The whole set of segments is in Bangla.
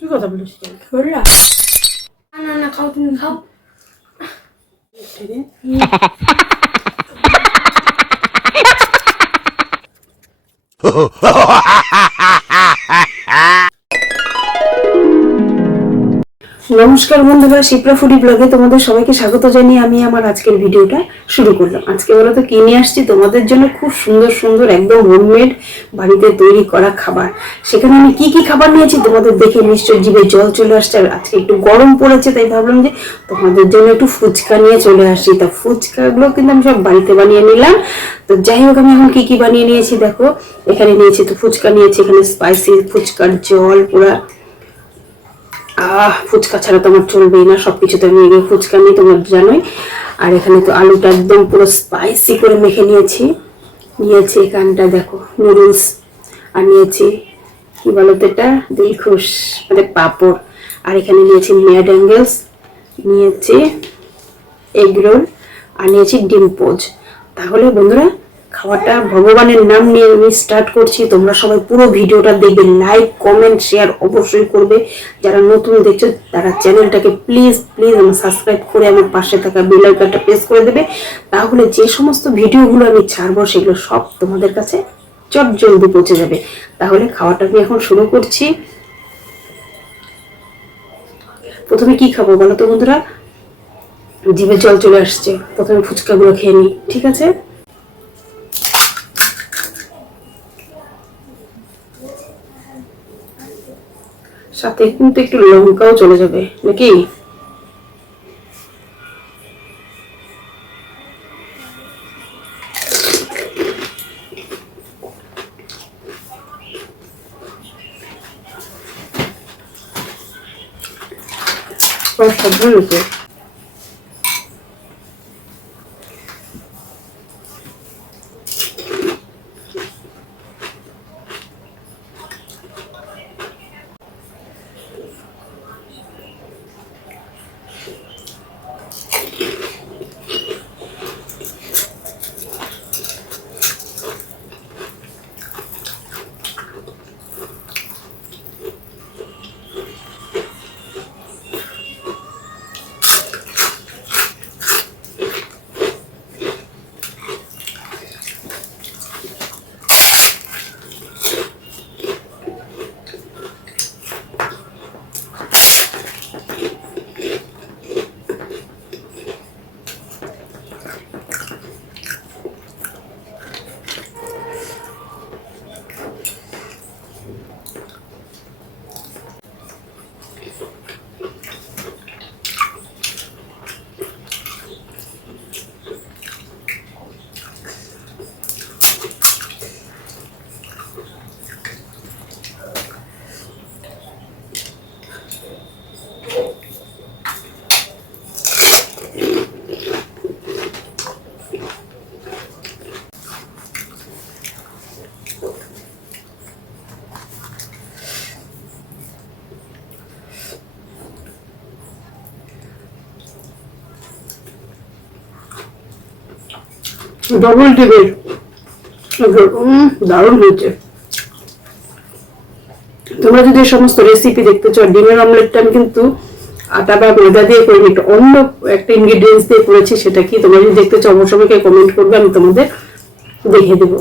তুই কথা বলিস বললা না না খাও তুমি খাও নমস্কার বন্ধুরা, শিপ্রা ফুডি ব্লগে তোমাদের সবাইকে স্বাগত জানিয়ে আমি আমার আজকের ভিডিওটা শুরু করলাম। আজকে বলতো কি নিয়ে আসছি তোমাদের জন্য, খুব সুন্দর সুন্দর একদম হোমমেড বাড়িতে তৈরি করা খাবার। সেখানে আমি কি কি খাবার নিয়েছি তোমাদের দেখে নিশ্চয় জিভে জল চলে আসছে। আর আজকে একটু গরম পড়েছে, তাই ভাবলাম যে তোমাদের জন্য একটু ফুচকা নিয়ে চলে আসি। তা ফুচকাগুলো কিন্তু আমি সব বাড়িতে বানিয়ে নিলাম। তো যাই হোক, আমি এখন কি কি বানিয়ে নিয়েছি দেখো। এখানে নিয়েছি তো ফুচকা নিয়েছি, এখানে স্পাইসি ফুচকার জল পুরা। ফুচকা ছাড়া তো আমার চলবেই না, সবকিছু তো আমি ফুচকা নিয়ে তোমরা জানোই। আর এখানে তো আলুটা একদম পুরো স্পাইসি করে মেখে নিয়েছি। এখানটা দেখো নুডলস, আর নিয়েছি কি বলতো এটা দিলখুশ মানে পাঁপড়। আর এখানে নিয়েছি ম্যাড অ্যাঙ্গেলস, নিয়েছি এগ রোল, আর নিয়েছি ডিম পোচ। তাহলে বন্ধুরা, খাওয়াটা ভগবানের নাম নিয়ে আমি স্টার্ট করছি। তোমরা সবাই পুরো ভিডিওটা দেখবে, লাইক কমেন্ট শেয়ার অবশ্যই করবে। যারা নতুন দেখছো তারা চ্যানেলটাকে প্লিজ প্লিজ আমার সাবস্ক্রাইব করে আমার পাশে থাকা বেল আইকনটা প্রেস করে দেবে। তাহলে যে সমস্ত ভিডিওগুলো আমি ছাড়বো সেগুলো সব তোমাদের কাছে চট জলদি পৌঁছে যাবে। তাহলে খাওয়াটা আমি এখন শুরু করছি। প্রথমে কি খাবো বলো তো বন্ধুরা, জিভে জল চলে আসছে। প্রথমে ফুচকাগুলো খেয়ে নিই, ঠিক আছে? সাথে কিন্তু একটু লঙ্কাও চলে যাবে নাকি? সাবধান হয়েছে। ডবল টিপের দারুণ হয়েছে। তোমরা যদি এই সমস্ত রেসিপি দেখতে চাও, ডিমের অমলেটটা আমি কিন্তু আটা বা ময়দা দিয়ে করিনি, একটা অন্য একটা ইনগ্রিডিয়েন্টস দিয়ে করেছি। সেটা কি তোমরা যদি দেখতে চাও অবশ্যই কমেন্ট করবে, আমি তোমাদের দেখিয়ে দেবো।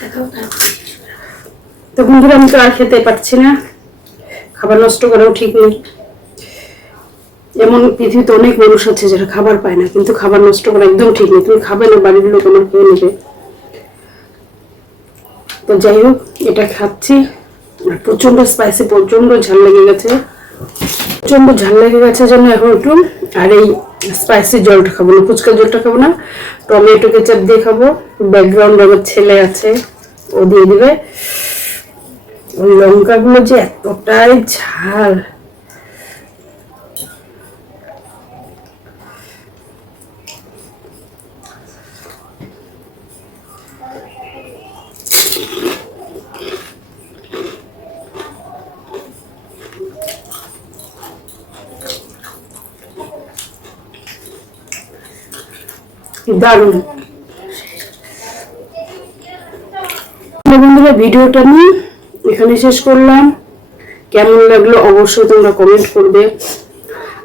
দেখাও তারপরে শেষ করো। তো বন্ধুরা আমি তো আর খেতে পারছি না, খাবার নষ্ট করাও ঠিক নেই। এমন পৃথিবীতে অনেক মানুষ আছে যারা খাবার পায় না, কিন্তু খাবার নষ্ট করা একদম ঠিক নেই। তুমি খাবে না, বাড়ির লোক আমার খেয়ে নেবে। তো যাই হোক, এটা খাচ্ছি। আর প্রচন্ড স্পাইসি, প্রচন্ড ঝাল লেগে গেছে, প্রচন্ড ঝাল লেগে গেছে জন্য এখন একটু আর এই স্পাইসি জলটা খাবো না, ফুচকা জলটা খাবো না, টমেটো কেচাপ দিয়ে খাবো। ব্যাকগ্রাউন্ডে আমার ছেলে আছে, ও দিয়ে দিবে। ওই লঙ্কাগুলো যে এতটাই ঝাল, দারুণ। বন্ধুরা ভিডিওটা আমি এখানে শেষ করলাম। কেমন লাগলো অবশ্যই তোমরা কমেন্ট করবে।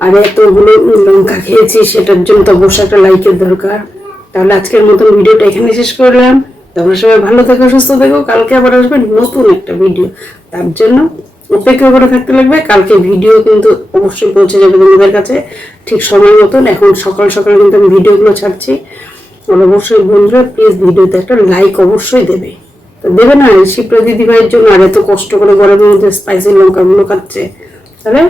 আর এতগুলো লঙ্কা খেয়েছি, সেটার জন্য তো অবশ্যই একটা লাইকের দরকার। তাহলে আজকের মতন ভিডিওটা এখানে শেষ করলাম। তোমরা সবাই ভালো থেকো, সুস্থ থেকো। কালকে আবার আসবে নতুন একটা ভিডিও, তার জন্য অপেক্ষা করে থাকতে লাগবে। কালকে ভিডিও কিন্তু অবশ্যই পৌঁছে যাবে তোমাদের কাছে ঠিক সময় মতন। এখন সকাল সকাল কিন্তু আমি ভিডিওগুলো ছাড়ছি। আর অবশ্যই বন্ধুরা প্লিজ ভিডিওতে একটা লাইক অবশ্যই দেবে। তো দেবে না, শিপ্রা দিদি ভাইয়ের জন্য আর এত কষ্ট করে গরমের মধ্যে স্পাইসি লঙ্কাগুলো খাচ্ছে, তাহলে